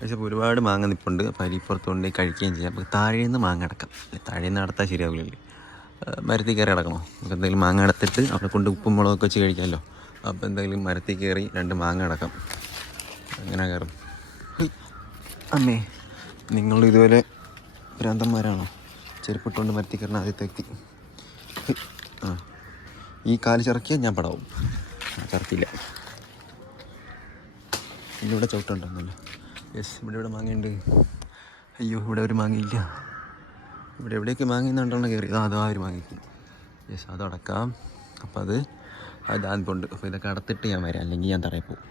പക്ഷേ ഇപ്പോൾ ഒരുപാട് മാങ്ങ നിൽപ്പുണ്ട്. അപ്പോൾ അരിപ്പുറത്ത് കൊണ്ട് കഴിക്കുകയും ചെയ്യാം. അപ്പോൾ താഴെ നിന്ന് മാങ്ങ അടക്കാം. താഴെ നിന്ന് അടത്താൽ ശരിയാവില്ലല്ലേ, മരത്തിൽ കയറി അടക്കണോ? നമുക്ക് എന്തെങ്കിലും മാങ്ങ അടത്തിട്ട് അവിടെ കൊണ്ട് ഉപ്പും മുളകൊക്കെ വെച്ച് കഴിക്കാമല്ലോ. അപ്പോൾ എന്തെങ്കിലും മരത്തിൽ കയറി 2 മാങ്ങ അടക്കാം. അങ്ങനെ കയറും. അമ്മേ, നിങ്ങൾ ഇതുപോലെ ഭ്രാന്തന്മാരാണോ? ചെരുപ്പിട്ടുകൊണ്ട് മരത്തിൽ കയറുന്ന ആദ്യത്തെ വ്യക്തി. ഈ കാല് ചിറക്കിയാൽ ഞാൻ പടാവും. ചിറക്കില്ല. ഇവിടെ ചവിട്ടുണ്ടോന്നല്ലോ. യെസ്, ഇവിടെ മാങ്ങയുണ്ട്. അയ്യോ, ഇവിടെ ഒരു മാങ്ങയില്ല. ഇവിടെ എവിടേക്ക് മാങ്ങയുന്നുണ്ടോ കയറി. അതാ ഒരു മാങ്ങയ്ക്ക്. യെസ്, അത് അടക്കാം. അപ്പോൾ അത് ദാൻപുണ്ട്. അപ്പോൾ ഇതൊക്കെ അടത്തിട്ട് ഞാൻ വരാം, അല്ലെങ്കിൽ ഞാൻ തറയിൽ പോകും.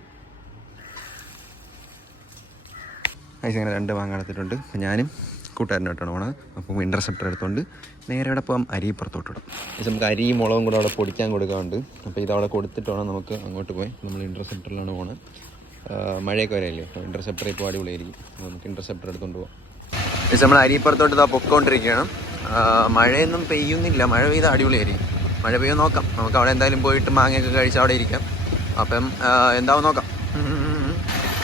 അങ്ങനെ 2 മാങ്ങ അടത്തിട്ടുണ്ട്. അപ്പോൾ ഞാനും കൂട്ടുകാരനായിട്ടാണ് പോണത്. അപ്പോൾ ഇൻ്റർസെപ്റ്റർ എടുത്തുകൊണ്ട് നേരെ ഇവിടെ പോകാം, അരിപ്പുറത്തോട്ട് ഇടാം. നമുക്ക് അരിയും മുളകും കൂടെ അവിടെ പൊടിക്കാൻ കൊടുക്കാറുണ്ട്. അപ്പോൾ ഇതവിടെ കൊടുത്തിട്ട് വേണം നമുക്ക് അങ്ങോട്ട് പോയി. നമ്മൾ ഇൻ്റർസെപ്റ്ററിലാണ് പോകുന്നത്. മഴയൊക്കെ വരെയല്ലേ, അപ്പോൾ ഇൻ്റർസെപ്റ്റർ ഇപ്പോൾ അടിപൊളിയായിരിക്കും. നമുക്ക് ഇൻ്റർസെപ്റ്റർ എടുത്തുകൊണ്ട് പോകാം. നമ്മൾ അരിപ്പുറത്തോട്ട് ഇതാ പൊക്കോണ്ടിരിക്കുകയാണ്. മഴയൊന്നും പെയ്യുന്നില്ല. മഴ പെയ്താൽ അടിപൊളിയായിരിക്കും. മഴ പെയ്യാൻ നോക്കാം. നമുക്ക് അവിടെ എന്തായാലും പോയിട്ട് മാങ്ങയൊക്കെ കഴിച്ച് അവിടെ ഇരിക്കാം. അപ്പം എന്താവും നോക്കാം.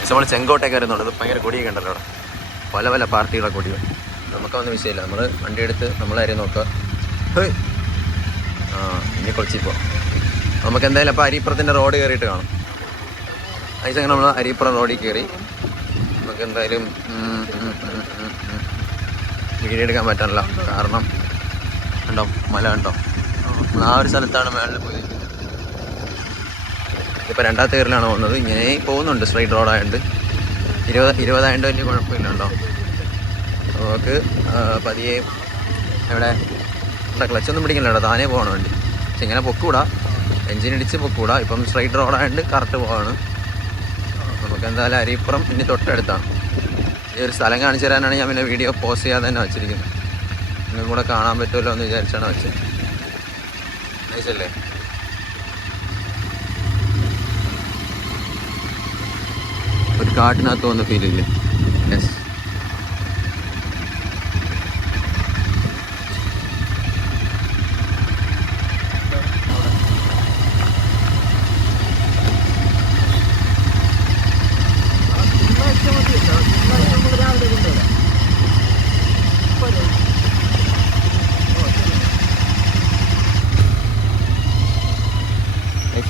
നമ്മൾ ചെങ്കോട്ടയൊക്കെ കയറുന്നുണ്ട്. അത് ഭയങ്കര കൊടിയൊക്കെ ഉണ്ടല്ലോ അവിടെ, പല പല പാർട്ടികളെ കൊടികൾ. നമുക്കൊന്നും വിഷയമില്ല. നമ്മൾ വണ്ടി എടുത്ത് നമ്മളാരെയും നോക്കുക. ഇനി കൊച്ചി പോവാം. നമുക്ക് എന്തായാലും അപ്പോൾ അരിപ്പുറത്തിൻ്റെ റോഡ് കയറിയിട്ട് കാണാം. അങ്ങനെ നമ്മൾ അരിപ്പുറം റോഡിൽ കയറി. നമുക്ക് എന്തായാലും വീഡിയോ എടുക്കാൻ പറ്റാനില്ല, കാരണം കണ്ടോ മല കണ്ടോ. നമ്മൾ ആ ഒരു സ്ഥലത്താണ് മേളിൽ പോയി. ഇപ്പോൾ 2ാമത്തെ കയറിലാണ് പോകുന്നത്. ഇങ്ങനെ പോകുന്നുണ്ട്, സ്ട്രൈറ്റ് റോഡായതുകൊണ്ട്. 20 ആയതുകൊണ്ട് വലിയ കുഴപ്പമില്ല. ഉണ്ടോ, നമുക്ക് പതിയെ ഇവിടെ ക്ലച്ചൊന്നും പിടിക്കില്ല കേട്ടോ, താനേ പോകണം വണ്ടി. പക്ഷെ ഇങ്ങനെ പൊക്കൂടാ, എഞ്ചിനിടിച്ച് പൊക്കൂടാ. ഇപ്പം സ്ട്രൈറ്റ് റോഡായതുകൊണ്ട് കറക്റ്റ് പോവാണ്. നമുക്ക് എന്തായാലും അരിപ്പുറം ഇനി തൊട്ടടുത്താണ്. ഈ ഒരു സ്ഥലം കാണിച്ചു തരാനാണ് ഞാൻ പിന്നെ വീഡിയോ പോസ്റ്റ് ചെയ്യാതെ തന്നെ വെച്ചിരിക്കുന്നത്. നിങ്ങൾക്കും കൂടെ കാണാൻ പറ്റുമല്ലോ എന്ന് വിചാരിച്ചാണ് വെച്ചത്. നൈസല്ലേ? ഒരു കാട്ടിനകത്ത് വന്ന് ഫീൽ ഇല്ലേ? യെസ്.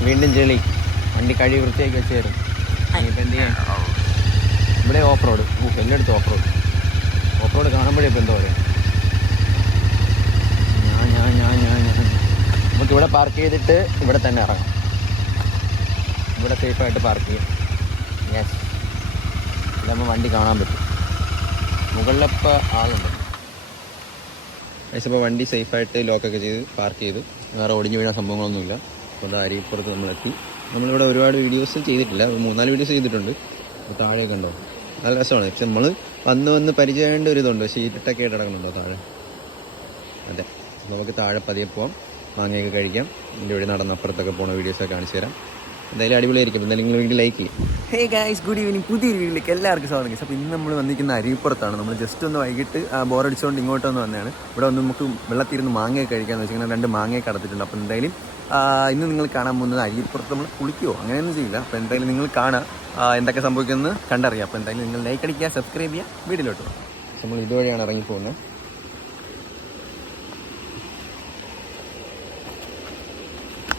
വീണ്ടും ചെളി. വണ്ടി കഴി വൃത്തിയാക്കി വെച്ച് തരും. ഇനിയിപ്പോൾ എന്ത് ചെയ്യാൻ? ഇവിടെ ഓഫ് റോഡ്. എല്ലായിടത്തും ഓഫ് റോഡ് കാണുമ്പോഴേ ഇപ്പോൾ എന്താ പറയുക. ഞാൻ നമുക്കിവിടെ പാർക്ക് ചെയ്തിട്ട് ഇവിടെ തന്നെ ഇറങ്ങാം. ഇവിടെ സേഫായിട്ട് പാർക്ക് ചെയ്യും. യെസ്, ഇതാകുമ്പോൾ വണ്ടി കാണാൻ പറ്റും. മുകളിലിപ്പോൾ ആളുണ്ട്. ഇപ്പോൾ വണ്ടി സേഫായിട്ട് ലോക്കൊക്കെ ചെയ്ത് പാർക്ക് ചെയ്ത് വേറെ ഒടിഞ്ഞു വീഴാൻ സംഭവങ്ങളൊന്നുമില്ല. അപ്പോൾ അത് അരിപ്പുറത്ത് നമ്മളെത്തി. നമ്മളിവിടെ ഒരുപാട് വീഡിയോസ് ചെയ്തിട്ടില്ല, 3-4 വീഡിയോസ് ചെയ്തിട്ടുണ്ട്. അപ്പോൾ താഴെയൊക്കെ ഉണ്ടോ, നല്ല രസമാണ്. പക്ഷെ നമ്മൾ വന്ന് പരിചയമായിട്ട് ഒരു ഇതുണ്ട്. ഷീറ്റൊക്കെ ആയിട്ട് കിടക്കുന്നുണ്ടോ താഴെ? അതെ. നമുക്ക് താഴെ പതിയെ പോവാം, മാങ്ങയൊക്കെ കഴിക്കാം. ഇതിൻ്റെ വഴി നടന്നപ്പുറത്തൊക്കെ പോകുന്ന വീഡിയോസൊക്കെ കാണിച്ചു തരാം. എന്തായാലും അടിപൊളിയായിരിക്കും. എന്തായാലും നിങ്ങൾ വീഡിയോ ലൈക്ക് ചെയ്യും. Hey guys, good evening. പുതിയൊരു വീഡിയോയിലേക്ക് എല്ലാവർക്കും സ്വാഗതം. ഗൈസ്, അപ്പോൾ ഇന്ന് നമ്മൾ വന്നിരിക്കുന്ന അരിപ്പുറത്താണ്. നമ്മൾ ജസ്റ്റ് ഒന്ന് വൈകിട്ട് ബോറടിച്ചുകൊണ്ട് ഇങ്ങോട്ടൊന്ന് വന്നതാണ്. ഇവിടെ വന്ന് നമുക്ക് വെള്ളത്തിരുന്ന് മാങ്ങയൊക്കെ കഴിക്കാമെന്ന് വെച്ചാൽ 2 മാങ്ങയൊക്കെ അടത്തിട്ടുണ്ട്. അപ്പോൾ എന്തായാലും ഇന്ന് നിങ്ങൾ കാണാൻ പോകുന്നത് അരിപ്പുറത്ത് നമ്മൾ കുളിക്കുമോ അങ്ങനെയൊന്നും ചെയ്യില്ല. അപ്പോൾ എന്തായാലും നിങ്ങൾ കാണാം എന്തൊക്കെ സംഭവിക്കുമെന്ന് കണ്ടറിയാം. അപ്പോൾ എന്തായാലും നിങ്ങൾ ലൈക്ക് അടിക്കുക, സബ്സ്ക്രൈബ് ചെയ്യുക, വീഡിയോയിലോട്ട് പോകും. നമ്മൾ ഇതുവഴിയാണ് ഇറങ്ങിപ്പോകുന്നത്.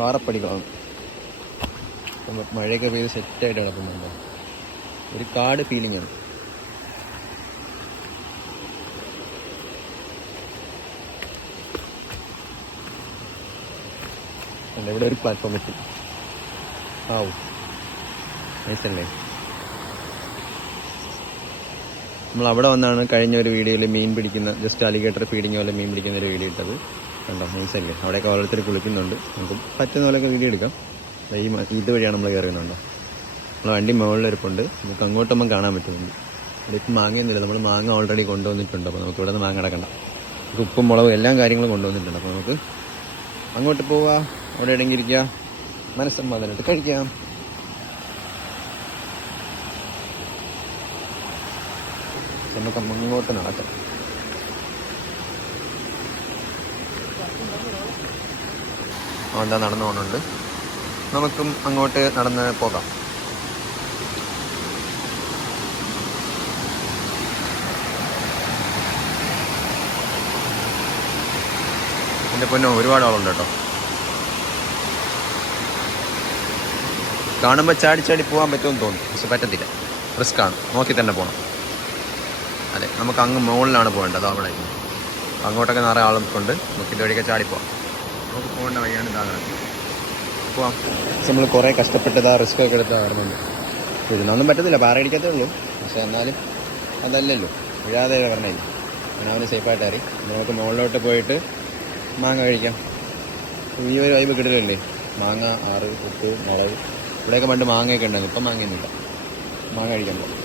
പാറപ്പടികളാണ്. മഴയൊക്കെ പെയ്ത് സെറ്റായിട്ട് കിടക്കുന്നുണ്ടോ, ഒരു കാട് ഫീലിംഗ് ആണ്. അല്ല, ഇവിടെ ഒരു പ്ലാറ്റ്ഫോം എത്തി. നൈസല്ലേ? നമ്മൾ അവിടെ വന്നാണ് കഴിഞ്ഞ ഒരു വീഡിയോയിൽ മീൻ പിടിക്കുന്ന, ജസ്റ്റ് അലിഗേറ്റർ ഫീഡിങ് പോലെ മീൻ പിടിക്കുന്ന ഒരു വീഡിയോ ഇട്ടത്. കണ്ടോ, നൈസല്ലേ? അവിടെയൊക്കെ ഓരോരുത്തർ കുളിക്കുന്നുണ്ട്. നമുക്ക് പറ്റുന്ന പോലെയൊക്കെ വീഡിയോ എടുക്കാം. ഇതുവഴിയാണ് നമ്മൾ കയറുന്നുണ്ടോ. നമ്മൾ വണ്ടി മുകളിലിരിപ്പുണ്ട്. നമുക്ക് അങ്ങോട്ടൊന്നും കാണാൻ പറ്റുന്നുണ്ട്. ഇവിടെ ഇപ്പം മാങ്ങയൊന്നുമില്ല. നമ്മൾ മാങ്ങ ഓൾറെഡി കൊണ്ടുവന്നിട്ടുണ്ട്. അപ്പോൾ നമുക്ക് ഇവിടെ നിന്ന് മാങ്ങ അടക്കണ്ട. നമുക്ക് ഉപ്പും മുളകും എല്ലാം കാര്യങ്ങളും കൊണ്ടുവന്നിട്ടുണ്ട്. അപ്പോൾ നമുക്ക് അങ്ങോട്ട് പോവുക, അവിടെ ഇടങ്ങിയിരിക്കുക, മനസ്സമ്മതമായിട്ട് കഴിക്കാം. നമുക്ക് അങ്ങോട്ട് നടക്കാം. എന്താ നടന്നു പോകുന്നുണ്ട്. നമുക്കും അങ്ങോട്ട് നടന്ന് പോകാം. എൻ്റെ പൊന്നോ ഒരുപാട് ആളുണ്ട് കേട്ടോ. കാണുമ്പോൾ ചാടി പോകാൻ പറ്റുമെന്ന് തോന്നും, പക്ഷെ പറ്റത്തില്ല. റിസ്ക്കാണ്, നോക്കി തന്നെ പോകണം. അതെ, നമുക്ക് അങ്ങ് മുകളിലാണ് പോകേണ്ടത്. അവിടെ അങ്ങോട്ടൊക്കെ നിറയെ ആളൊക്കെയുണ്ട്. നമുക്ക് ഇതുവഴിയൊക്കെ ചാടിപ്പോവാം. നമുക്ക് പോകേണ്ട വഴിയാണ് ഇതാണ്. പോവാം. നമ്മൾ കുറേ കഷ്ടപ്പെട്ടത് ആ റിസ്ക് ഒക്കെ എടുത്താൽ വരുന്നുണ്ട്. ഇതിനൊന്നും പറ്റത്തില്ല, പാറയടിക്കത്തേ ഉള്ളൂ. പക്ഷെ എന്നാലും അതല്ലല്ലോ, വിഴാതെ വരണമില്ല. ഞാൻ അവന് സേഫായിട്ട് അറിയും. നമുക്ക് മുകളിലോട്ട് പോയിട്ട് മാങ്ങ കഴിക്കാം. ഈ ഒരു വൈബ് കിട്ടലല്ലേ. മാങ്ങ, ആറ്, ഉപ്പ്, മുളക്. ഇവിടെയൊക്കെ പണ്ട് മാങ്ങയൊക്കെ ഉണ്ടായിരുന്നു, ഇപ്പം മാങ്ങയൊന്നുമില്ല. മാങ്ങ കഴിക്കാൻ പോകാം.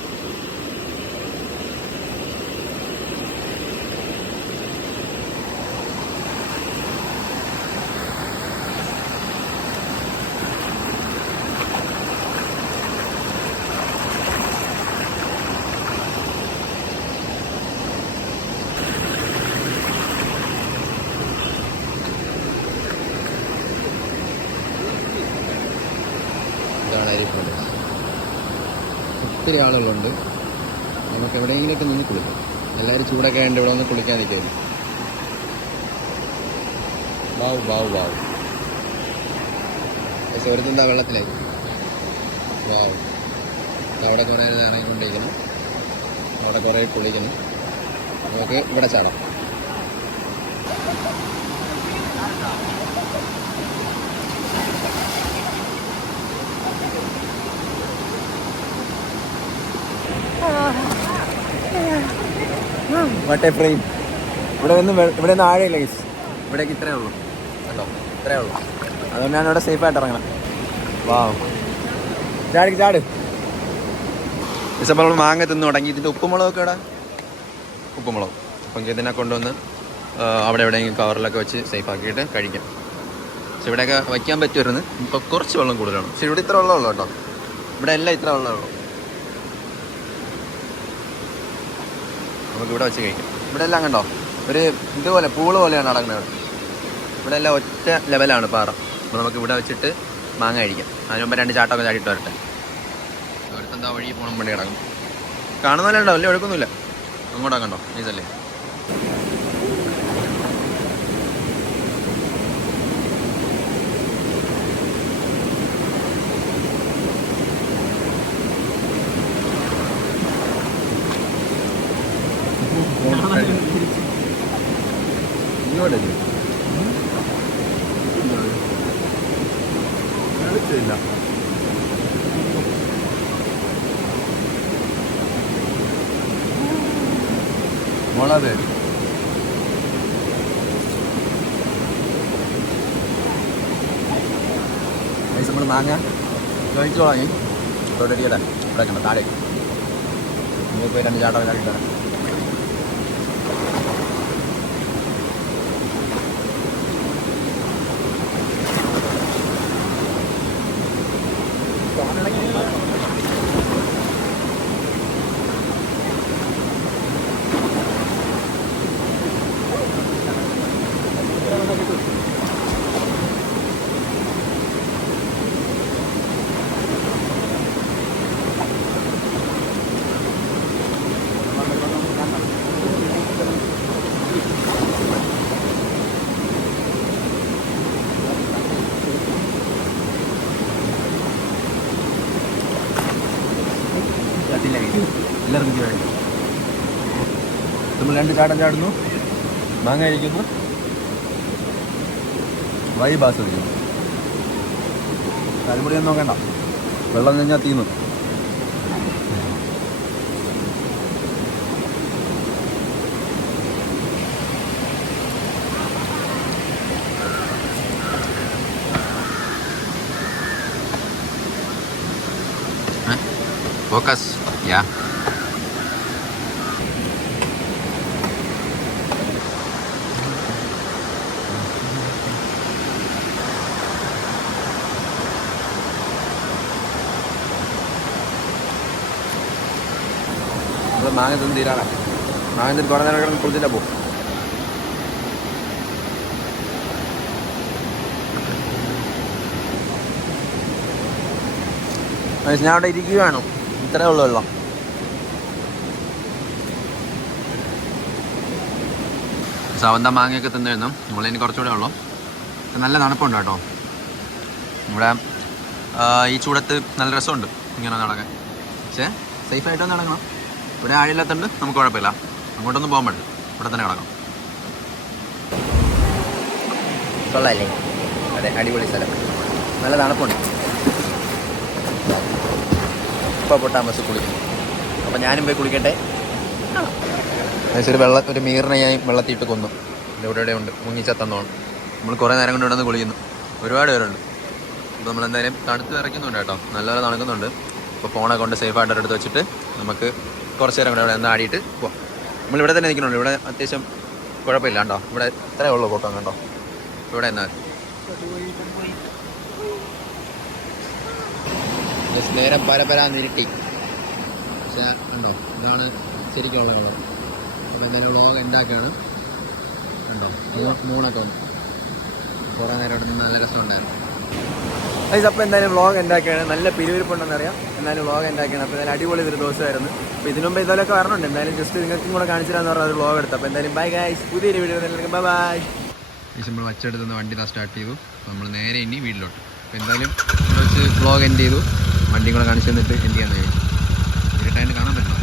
ഇതാണ് അരീക്കോട്. ഒത്തിരി ആളുകളുണ്ട്. നമുക്ക് എവിടെയെങ്കിലുമൊക്കെ നിന്ന് കുളിക്കാം. എല്ലാവരും ചൂടൊക്കെ ആയതുകൊണ്ട് ഇവിടെ ഒന്ന് കുളിക്കാൻ നിൽക്കുമായിരുന്നു. വാവ്. പക്ഷെ ഒരുത്തെന്താ വെള്ളത്തിലേക്ക്. വാവ്. അവിടെ കുറേ ഇറങ്ങിക്കൊണ്ടിരിക്കുന്നു. അവിടെ കുറേ കുളിക്കുന്നു. നമുക്ക് ഇവിടെ ചാടാം. വട്ടേ ഫ്രെയിം. ഇവിടെ ഒന്നും ആഴയില്ല ഗൈസ്. ഇവിടേക്ക് ഇത്രയേ ഉള്ളൂ കേട്ടോ, ഇത്രയേ ഉള്ളൂ. അതുകൊണ്ടാണ് ഇവിടെ സേഫായിട്ട് ഇറങ്ങണം. വാവ്, ചാട്. ഇപ്പോൾ നമ്മൾ മാങ്ങ തിന്ന് തുടങ്ങി. ഇതിൻ്റെ ഉപ്പുമുളകൊക്കെ ഇവിടെ ഉപ്പുമുളക്. അപ്പം ഇതിനെ കൊണ്ടുവന്ന് അവിടെ എവിടെയെങ്കിലും കവറിലൊക്കെ വെച്ച് സേഫാക്കിയിട്ട് കഴിക്കാം. പക്ഷെ ഇവിടെയൊക്കെ വയ്ക്കാൻ പറ്റുമായിരുന്നു. ഇപ്പോൾ കുറച്ച് വെള്ളം കൂടുതലാണ്. പക്ഷെ ഇവിടെ ഇത്ര വെള്ളമുള്ളൂ കേട്ടോ. ഇവിടെ എല്ലാം ഇത്ര വെള്ളമുള്ളൂ. നമുക്ക് ഇവിടെ വെച്ച് കഴിക്കാം. ഇവിടെ എല്ലാം കണ്ടോ, ഒരു ഇതുപോലെ പൂള് പോലെയാണ് നടക്കുന്നത്. ഇവിടെ എല്ലാം ഒറ്റ ലെവലാണ് പാറ. അപ്പോൾ നമുക്ക് ഇവിടെ വെച്ചിട്ട് മാങ്ങ കഴിക്കാം. അതിന് മുമ്പ് 2 ചാട്ടമൊക്കെ ചാടിയിട്ട് വരട്ടെ. അവർക്കെന്താ വഴി പോകണം വേണ്ടി കിടക്കും. കാണുന്നതല്ലേ ഉണ്ടോ, വലിയ ഒഴുക്കൊന്നുമില്ല. അങ്ങോട്ടാ കണ്ടോ, ഇതല്ലേ. ഇങ്ങോട്ടല്ലേ ഇല്ല. മുളക് നമ്മൾ മാങ്ങ കഴിച്ചു തുടങ്ങി. തൊട്ടടിയുടെ ഇവിടെ കണ്ട താഴെ നമുക്ക് പോയി 2 ചാട്ടം കഴിച്ചു തരാം. എല്ലാവർക്കും വേണ്ടി നമ്മൾ 2 ചാട്ടം ചാടുന്നു, മാങ്ങ കഴിക്കുന്നു, വൈബ് ആസ്വദിക്കുന്നു. തലമുടിയൊന്നും നോക്കണ്ട, വെള്ളം കഴിഞ്ഞാൽ തീന്നു. Focus, ya. മാങ്ങ തിന്ന് തീരാണ്. മാങ്ങ തിന്ന് കുറേ നേരം കിടന്ന് കുളിച്ചിട്ടാ പോകും. ഞാൻ അവിടെ ഇരിക്കുകയാണോ, ഇത്രേ ഉള്ളൂ വെള്ളം. സവന്ത മാങ്ങയൊക്കെ തിന്നിരുന്നു. നമ്മളിനി കുറച്ചുകൂടെ ഉള്ളൂ. നല്ല തണുപ്പുണ്ട് കേട്ടോ ഇവിടെ. ഈ ചൂടത്ത് നല്ല രസമുണ്ട് ഇങ്ങനെ നടക്കാൻ. പക്ഷേ സേഫായിട്ടൊന്നും നടക്കണം. ഇവിടെ ആഴില്ലാത്തതുകൊണ്ട് നമുക്ക് കുഴപ്പമില്ല. അങ്ങോട്ടൊന്നും പോകാൻ പറ്റില്ല. ഇവിടെ തന്നെ കിടക്കാം. കൊള്ളാല്ലേ? അതെ, അടിപൊളി സ്ഥലം. നല്ല തണുപ്പുണ്ട്. ഇപ്പോൾ പൊട്ടാൻ ബസ് കുളിക്കും. അപ്പം ഞാനും പോയി കുളിക്കട്ടെ. ഒരു മീറിനെ ഞാൻ വെള്ളത്തിയിട്ട് കൊന്നു. ഇവിടെ ഉണ്ട് മുങ്ങിച്ചത്തന്നോണം. നമ്മൾ കുറേ നേരം കൊണ്ട് ഇവിടെ നിന്ന് കുളിക്കുന്നു. ഒരുപാട് പേരുണ്ട്. അപ്പോൾ നമ്മളെന്തായാലും തണുത്ത് ഇറക്കുന്നുണ്ട് കേട്ടോ. നല്ലപോലെ തണുക്കുന്നുണ്ട്. അപ്പോൾ ഫോണൊക്കെ കൊണ്ട് സേഫായിട്ട് എടുത്ത് വെച്ചിട്ട് നമുക്ക് കുറച്ച് നേരം കൂടെ ഇവിടെ നിന്ന് ആടിയിട്ട് പോവാം. നമ്മളിവിടെ തന്നെ നിൽക്കുന്നുണ്ട്. ഇവിടെ അത്യാവശ്യം കുഴപ്പമില്ല കേട്ടോ. ഇവിടെ ഇത്രയേ ഉള്ളൂ പൊക്കം കണ്ടോ. ഇവിടെ എന്നാൽ നേരെ പരപരാന്നിരുട്ടി. പക്ഷേ കണ്ടോ, ഇതാണ് ശരിക്കുള്ള വെള്ളം. അപ്പോൾ എന്തായാലും വ്ളോഗ് ഉണ്ടാക്കുകയാണ്. കണ്ടോ, മൂണൊക്കെ വന്നു. കുറേ നേരം ഇവിടെ നിന്ന് നല്ല രസമുണ്ടായിരുന്നു. അപ്പോൾ എന്തായാലും വ്ളോഗ് ഉണ്ടാക്കുകയാണ്. നല്ല പിരിവിരിപ്പുണ്ടെന്നറിയാം. എന്നാലും വ്ളോഗ് ഉണ്ടാക്കുകയാണ്. അപ്പോൾ എന്തായാലും അടിപൊളി ഒരു ദിവസമായിരുന്നു. അപ്പോൾ ഇതിനു മുമ്പ് ഇതുപോലെയൊക്കെ വരണുണ്ട്. എന്തായാലും ജസ്റ്റ് നിങ്ങൾക്കും കൂടെ കാണിച്ചിട്ടാന്ന് പറഞ്ഞാൽ ഒരു വ്ളോഗ് എടുത്തു. അപ്പോൾ എന്തായാലും ബൈ ഗൈസ്, പുതിയൊരു വീഡിയോ എല്ലാവർക്കും ബൈ ബൈ. നമ്മൾ വച്ചെടുത്തുനിന്ന് വണ്ടി സ്റ്റാർട്ട് ചെയ്തു. അപ്പോൾ നമ്മൾ നേരെ ഇനി വീട്ടിലോട്ട്. അപ്പോൾ എന്തായാലും ഇവിടെ വെച്ച് വ്ളോഗ് എൻഡ് ചെയ്തു. വണ്ടിയും കൂടെ കാണിച്ചു തന്നിട്ട് എൻഡ് ചെയ്യാൻ കഴിയും. ഇരുട്ടായിട്ട് കാണാൻ പറ്റില്ല.